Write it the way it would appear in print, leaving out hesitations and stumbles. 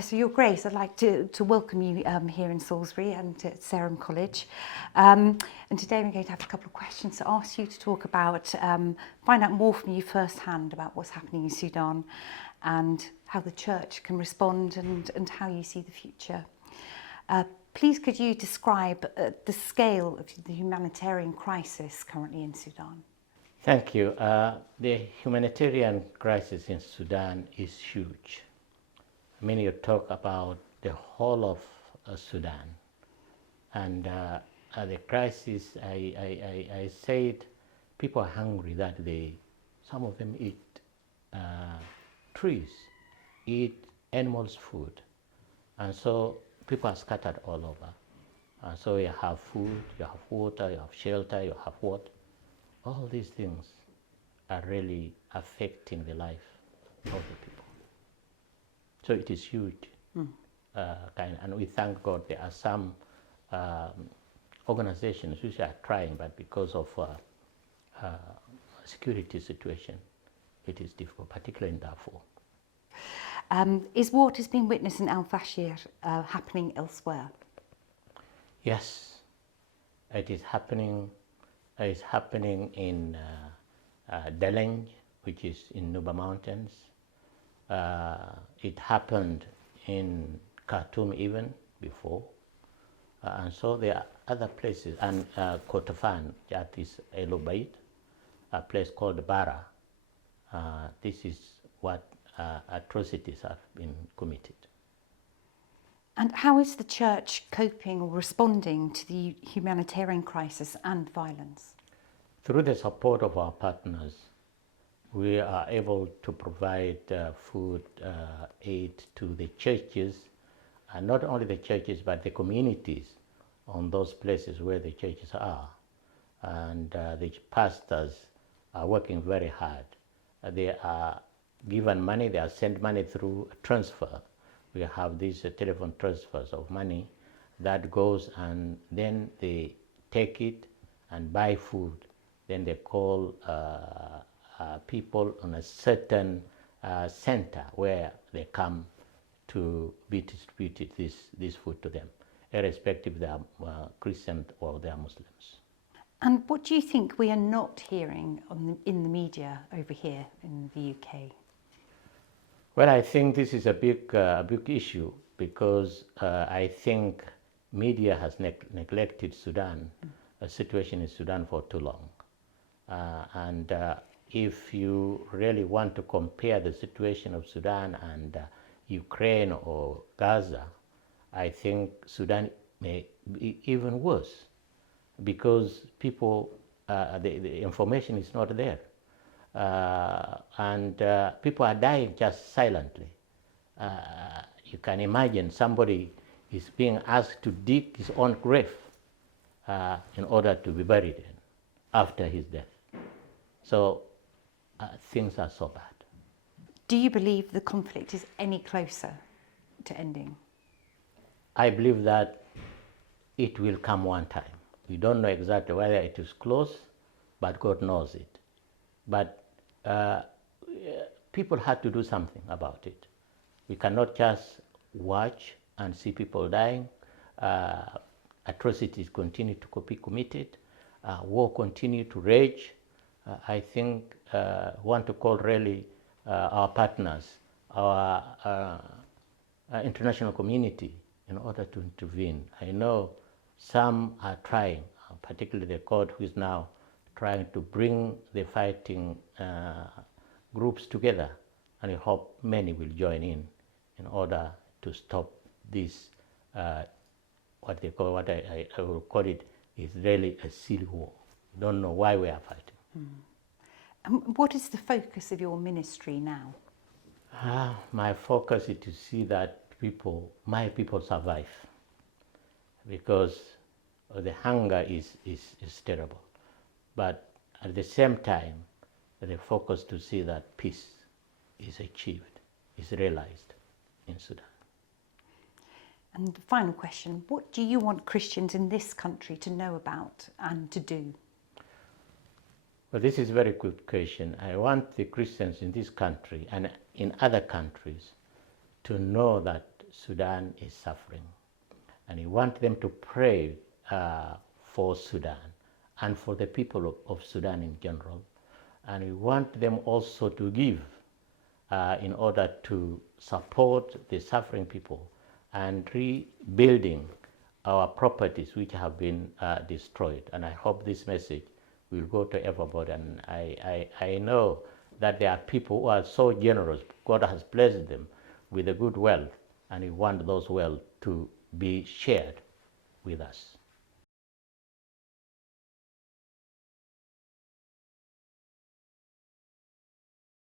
So Your Grace, I'd like to welcome you here in Salisbury and at Sarum College. And today we're going to have a couple of questions to ask you to talk about, find out more from you firsthand about what's happening in Sudan and how the Church can respond and how you see the future. Please could you describe the scale of the humanitarian crisis currently in Sudan? Thank you. The humanitarian crisis in Sudan is huge. I mean, you talk about the whole of Sudan, and the crisis. I said people are hungry that some of them eat trees, eat animals' food, and so people are scattered all over. So you have food, you have water, you have shelter, you have what. All these things are really affecting the life of the people. So it is huge, and we thank God there are some organizations which are trying, but because of security situation, it is difficult, particularly in Darfur. Is what has been witnessed in Al-Fashir happening elsewhere? Yes, it is happening. It's happening in Deleng, which is in Nuba Mountains. It happened in Khartoum even before, and so there are other places, and Kordofan, that is El Obeid, a place called Bara. This is what atrocities have been committed. And how is the Church coping or responding to the humanitarian crisis and violence? Through the support of our partners, we are able to provide food aid to the churches, and not only the churches, but the communities on those places where the churches are. And the pastors are working very hard. They are given money, they are sent money through transfer. We have these telephone transfers of money that goes, and then they take it and buy food. Then they call people on a certain center where they come to be distributed this food to them, irrespective if they are Christian or they are Muslims. And what do you think we are not hearing in the media over here in the UK? Well, I think this is a big issue because I think media has neglected Sudan, a situation in Sudan for too long. And if you really want to compare the situation of Sudan and Ukraine or Gaza, I think Sudan may be even worse because people, the information is not there. And people are dying just silently. You can imagine somebody is being asked to dig his own grave in order to be buried in after his death. So things are so bad. Do you believe the conflict is any closer to ending? I believe that it will come one time. We don't know exactly whether it is close, but God knows it. But people had to do something about it. We cannot just watch and see people dying. Atrocities continue to be committed. War continue to rage. I think want to call really our partners, our international community, in order to intervene. I know some are trying, particularly the court, who is now trying to bring the fighting groups together, and I hope many will join in order to stop this, what I will call it, is really a silly war. Don't know why we are fighting. And what is the focus of your ministry now? My focus is to see that my people survive, because the hunger is terrible. But at the same time, the focus to see that peace is achieved, is realized in Sudan. And the final question, what do you want Christians in this country to know about and to do? Well, this is a very good question. I want the Christians in this country and in other countries to know that Sudan is suffering. And we want them to pray for Sudan and for the people of Sudan in general. And we want them also to give in order to support the suffering people and rebuilding our properties which have been destroyed. And I hope this message will go to everybody. And I know that there are people who are so generous. God has blessed them with a good wealth, and we want those wealth to be shared with us.